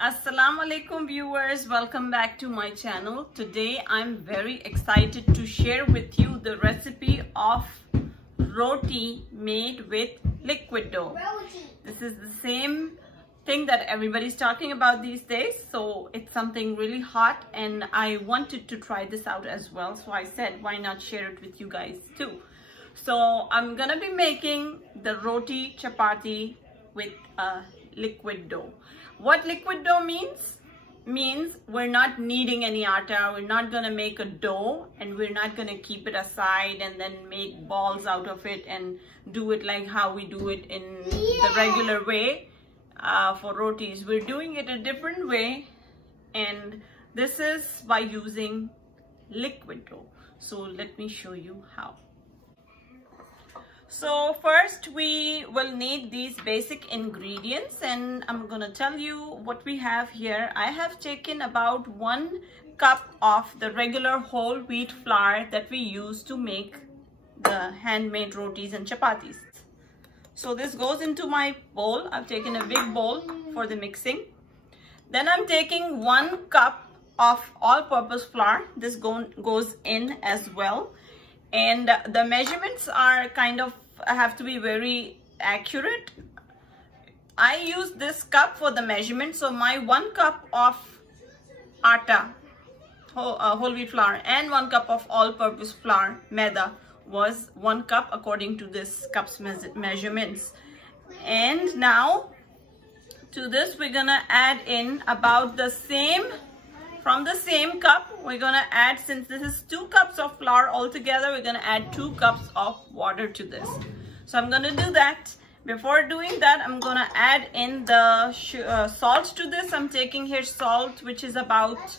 Assalamu alaikum viewers, welcome back to my channel. Today I'm very excited to share with you the recipe of roti made with liquid dough. This is the same thing that everybody's talking about these days, so it's something really hot and I wanted to try this out as well, so I said why not share it with you guys too. So I'm gonna be making the roti chapati with liquid dough. What liquid dough means we're not kneading any atta, we're not gonna make a dough and we're not gonna keep it aside and then make balls out of it and do it like how we do it in the regular way for rotis. We're doing it a different way, and this is by using liquid dough. So let me show you how. So first we will need these basic ingredients, and I'm gonna tell you what we have here. I have taken about 1 cup of the regular whole wheat flour that we use to make the handmade rotis and chapatis. So this goes into my bowl. I've taken a big bowl for the mixing. Then I'm taking 1 cup of all-purpose flour. This goes in as well. And the measurements are have to be very accurate. I use this cup for the measurement, so my 1 cup of atta, whole wheat flour, and 1 cup of all-purpose flour, maida, was 1 cup according to this cup's measurements. And now to this we're gonna add in about the same. From the same cup, we're gonna add, since this is 2 cups of flour altogether, we're gonna add 2 cups of water to this. So I'm gonna do that. Before doing that, I'm gonna add in the salt to this. I'm taking here salt, which is about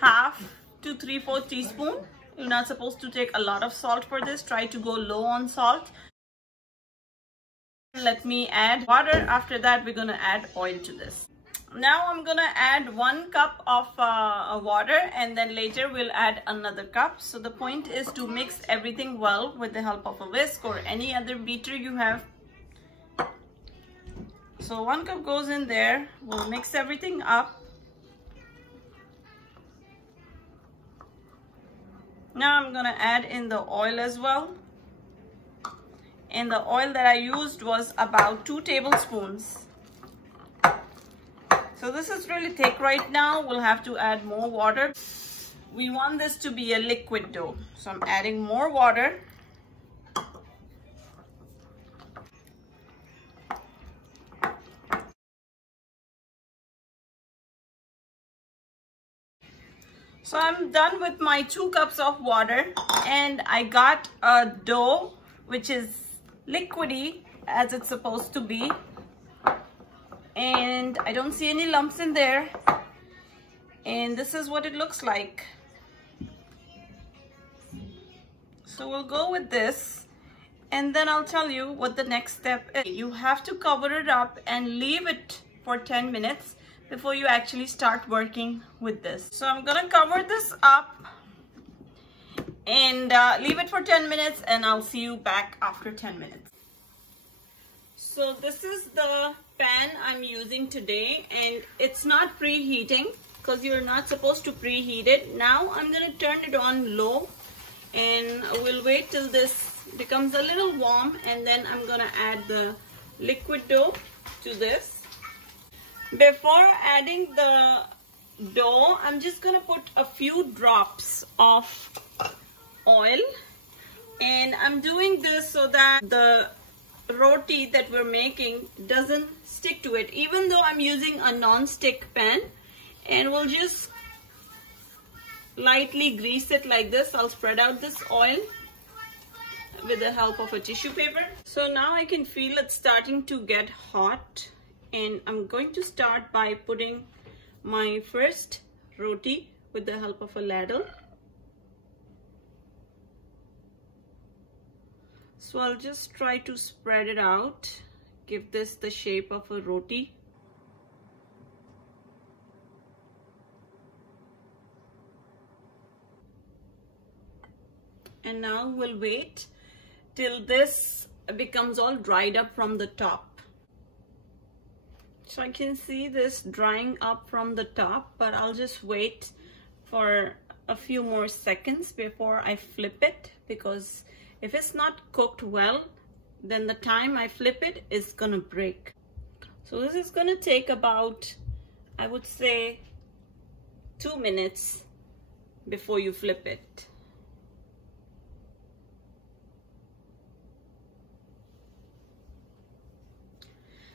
1/2 to 3/4 teaspoon. You're not supposed to take a lot of salt for this. Try to go low on salt. Let me add water. After that, we're gonna add oil to this. Now I'm gonna add 1 cup of water, and then later we'll add another cup. So the point is to mix everything well with the help of a whisk or any other beater you have. So 1 cup goes in there. We'll mix everything up. Now I'm gonna add in the oil as well. And the oil that I used was about 2 tablespoons. So this is really thick right now. We'll have to add more water. We want this to be a liquid dough. So I'm adding more water. So I'm done with my 2 cups of water, and I got a dough which is liquidy as it's supposed to be. And I don't see any lumps in there, and this is what it looks like. So we'll go with this, and then I'll tell you what the next step is. You have to cover it up and leave it for 10 minutes before you actually start working with this. So I'm gonna cover this up and leave it for 10 minutes, and I'll see you back after 10 minutes. So this is the pan I'm using today, and it's not preheating because you're not supposed to preheat it. Now I'm gonna turn it on low, and we'll wait till this becomes a little warm, and then I'm gonna add the liquid dough to this. Before adding the dough, I'm just gonna put a few drops of oil, and I'm doing this so that the roti that we're making doesn't stick to it, even though I'm using a non-stick pan. And we'll just lightly grease it like this. I'll spread out this oil with the help of a tissue paper. So now I can feel it starting to get hot, and I'm going to start by putting my first roti with the help of a ladle. So I'll just try to spread it out, give this the shape of a roti. And now we'll wait till this becomes all dried up from the top. So I can see this drying up from the top, but I'll just wait for a few more seconds before I flip it, because if it's not cooked well, then the time I flip it is gonna break. So this is gonna take about, I would say, 2 minutes before you flip it.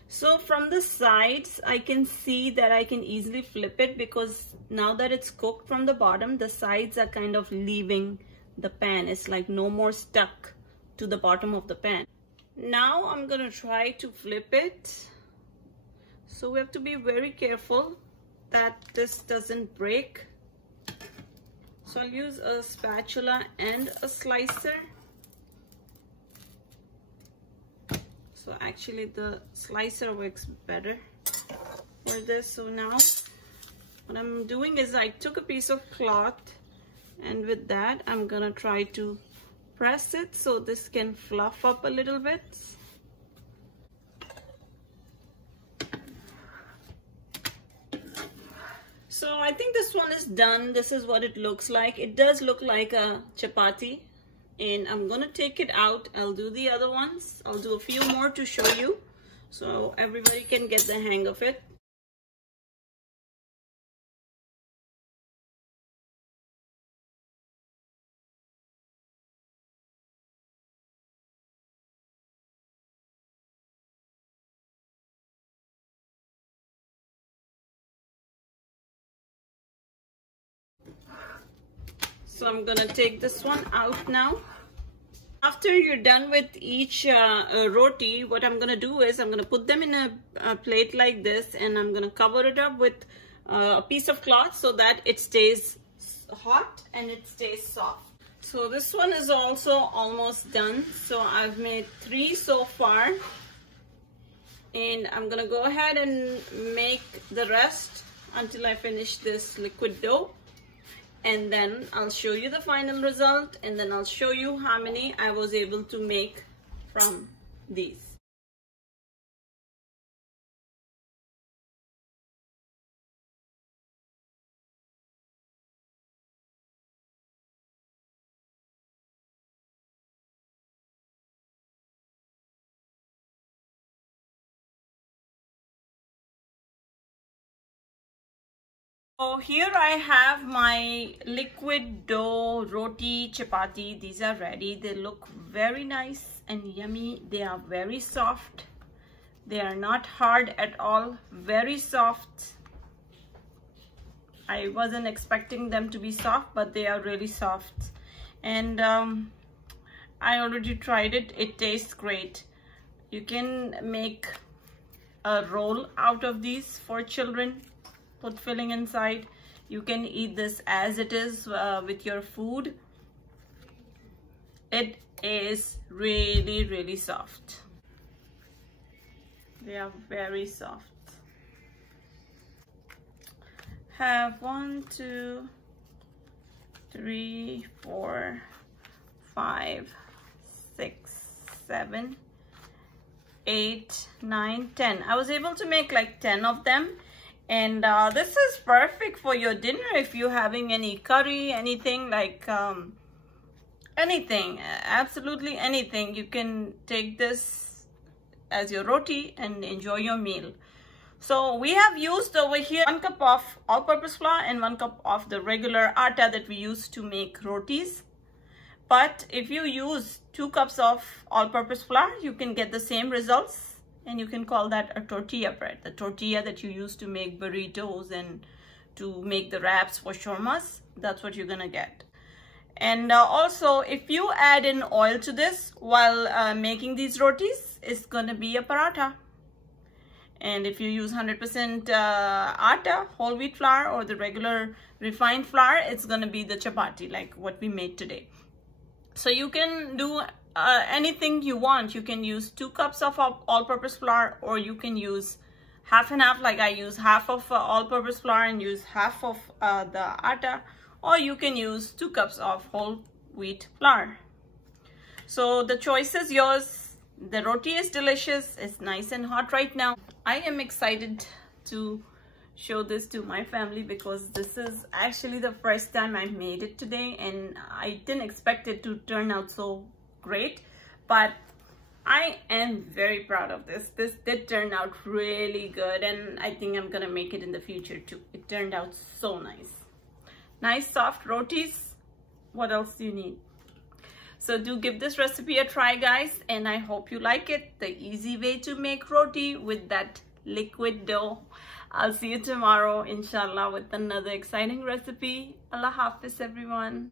So from the sides, I can see that I can easily flip it, because now that it's cooked from the bottom, the sides are kind of leaving the pan. It's like no more stuck to the bottom of the pan. Now I'm gonna try to flip it. So we have to be very careful that this doesn't break. So I'll use a spatula and a slicer. So actually the slicer works better for this. So now what I'm doing is I took a piece of cloth, and with that I'm gonna try to press it so this can fluff up a little bit. So I think this one is done. This is what it looks like. It does look like a chapati. And I'm gonna take it out. I'll do the other ones. I'll do a few more to show you so everybody can get the hang of it. So I'm gonna take this one out now. After you're done with each roti, what I'm gonna do is I'm gonna put them in a plate like this, and I'm gonna cover it up with a piece of cloth so that it stays hot and it stays soft. So this one is also almost done. So I've made 3 so far, and I'm gonna go ahead and make the rest until I finish this liquid dough. And then I'll show you the final result, and then I'll show you how many I was able to make from these. So here I have my liquid dough roti chapati. These are ready. They look very nice and yummy. They are very soft. They are not hard at all. Very soft. I wasn't expecting them to be soft, but they are really soft. And I already tried it. It tastes great. You can make a roll out of these for children. Put filling inside. You can eat this as it is with your food. It is really, really soft. They are very soft. Have 1, 2, 3, 4, 5, 6, 7, 8, 9, 10. I was able to make like 10 of them. And this is perfect for your dinner if you're having any curry, anything like anything, absolutely anything. You can take this as your roti and enjoy your meal. So we have used over here 1 cup of all-purpose flour and 1 cup of the regular atta that we use to make rotis. But if you use 2 cups of all-purpose flour, you can get the same results. And you can call that a tortilla bread, the tortilla that you use to make burritos and to make the wraps for shawarmas. That's what you're gonna get. And also, if you add in oil to this while making these rotis, it's gonna be a paratha. And if you use 100% atta, whole wheat flour, or the regular refined flour, it's gonna be the chapati, like what we made today. So you can do anything you want. You can use 2 cups of all-purpose flour, or you can use half and half, like I use half of all-purpose flour and use half of the atta, or you can use 2 cups of whole wheat flour. So the choice is yours. The roti is delicious. It's nice and hot right now. I am excited to show this to my family because this is actually the first time I made it today, and I didn't expect it to turn out so great, but I am very proud of this. This did turn out really good, and I think I'm gonna make it in the future too. It turned out so nice. Nice soft rotis. What else do you need? So do give this recipe a try, guys, and I hope you like it. The easy way to make roti with that liquid dough. I'll see you tomorrow, inshallah, with another exciting recipe. Allah Hafiz, everyone.